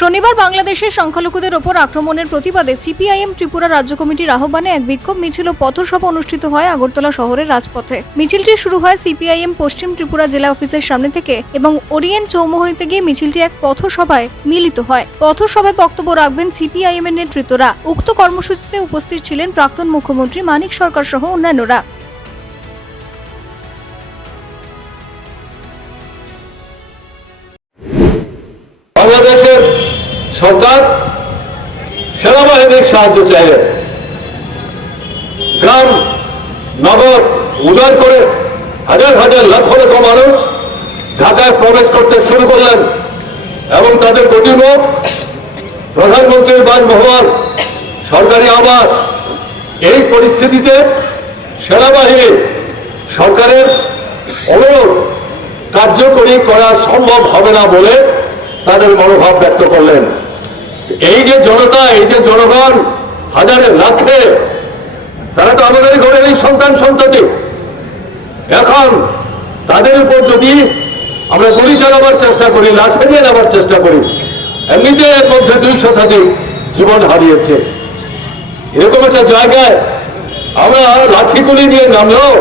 শনিবার বাংলাদেশের সংখ্যালঘুদের ওপর আক্রমণের প্রতিবাদে সিপিআইএম ত্রিপুরা রাজ্য কমিটির আহ্বানে এক বিক্ষোভ মিছিল ও পথসভা অনুষ্ঠিত হয় আগরতলা শহরের রাজপথে। মিছিলটি শুরু হয় সিপিআইএম পশ্চিম ত্রিপুরা জেলা অফিসের সামনে থেকে এবং ওরিয়েন্ট চৌমুহনীতে গিয়ে মিছিলটি এক পথসভায় মিলিত হয়। পথসভায় বক্তব্য রাখবেন সিপিআইএম এর নেতৃত্বরা। উক্ত কর্মসূচিতে উপস্থিত ছিলেন প্রাক্তন মুখ্যমন্ত্রী মানিক সরকার সহ অন্যান্যরা। সরকার সেনাবাহিনীর সাহায্য চাইলেন গ্রাম, নগর উজাড় করে হাজার হাজার লক্ষ লক্ষ মানুষ ঢাকায় প্রবেশ করতে শুরু করলেন এবং তাদের গতিমুখ প্রধানমন্ত্রীর বাসভবন, সরকারি আবাস। এই পরিস্থিতিতে সেনাবাহিনী সরকারের অনুরোধ কার্যকরী করা সম্ভব হবে না বলে তাদের মনোভাব ব্যক্ত করলেন। এই যে জনতা, এই যে জনগণ, হাজারে, লাখে, তারা তো আমাদের ঘরের এই সন্তান, সন্ততি। এখন তাদের উপর যদি আমরা গুলি চালাবার চেষ্টা করি লাঠি নিয়ে নেবার চেষ্টা করি, এমনিতে এর মধ্যে দুই শতাধিক জীবন হারিয়েছে। এরকম একটা জায়গায় আমরা লাঠি গুলি নিয়ে নামলেও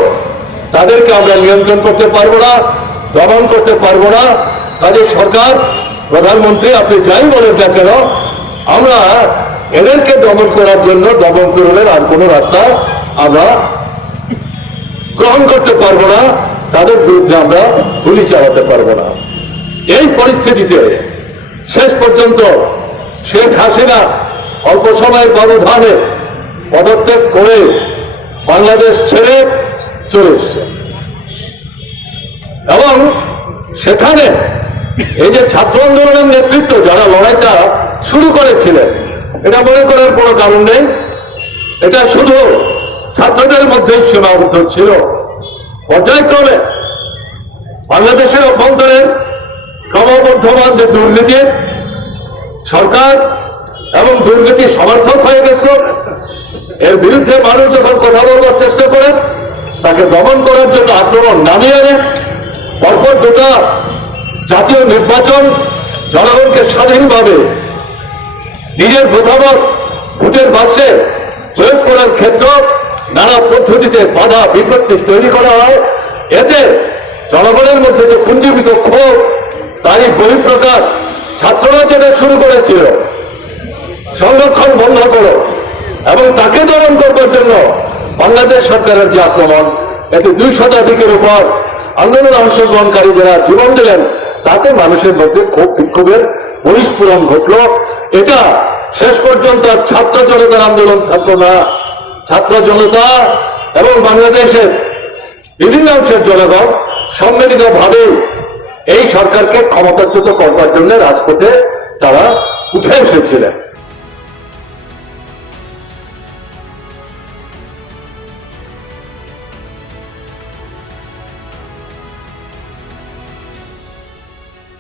তাদেরকে আমরা নিয়ন্ত্রণ করতে পারব না, দমন করতে পারব না। কাজে সরকার, প্রধানমন্ত্রী, আপনি যাই বলেন না কেন আমরা এদেরকে দমন করার জন্য দমন করলের আর কোনো রাস্তা আমরা গ্রহণ করতে পারব না, তাদের বিরুদ্ধে আমরা গুলি চালাতে পারব না। এই পরিস্থিতিতে শেষ পর্যন্ত শেখ হাসিনা অল্প সময়ের ব্যবধানে পদত্যাগ করে বাংলাদেশ ছেড়ে চলে এসছে। এবং সেখানে এই যে ছাত্র আন্দোলনের নেতৃত্ব, যারা লড়াইটা শুরু করেছিলেন। এটা মনে করার কোনো কারণ নেই। এটা শুধু ছাত্রদের মধ্যেই সীমাবদ্ধ ছিল। পর্যায়ক্রমে বাংলাদেশের অভ্যন্তরের ক্রমবর্ধমান যে দুর্নীতি, সরকার এবং দুর্নীতি সমর্থক হয়ে গেছিল, এর বিরুদ্ধে মানুষ যখন কথা বলবার চেষ্টা করে, তাকে দমন করার জন্য আক্রমণ নামিয়ে আনে পরপর দুটা জাতীয় নির্বাচন জনগণকে স্বাধীনভাবে নিজের মতামত ভোটের বাক্সে প্রয়োগ করার ক্ষেত্র নানা পদ্ধতিতে বাধা বিপত্তি তৈরি করা হয়। এতে জনগণের মধ্যে যে পুঞ্জীবিত ক্ষোভ, তারই বহিঃপ্রকাশ ছাত্ররা যেটা শুরু করেছিল। সংরক্ষণ বন্ধ করো এবং তাকে দমন করবার জন্য বাংলাদেশ সরকারের যে আক্রমণ, এতে দুই শতাধিকের উপর আন্দোলন অংশগ্রহণকারী যারা জীবন দিলেন তাতে মানুষের মধ্যে ক্ষোভ বিক্ষোভের বহিষ্ফুরণ ঘটল। এটা শেষ পর্যন্ত ছাত্র জনতার আন্দোলন থাকল না। ছাত্র জনতা এবং বাংলাদেশের বিভিন্ন অংশের জনগণ সম্মিলিতভাবে এই সরকারকে ক্ষমতাচ্যুত করবার জন্য রাজপথে তারা উঠে এসেছিলেন।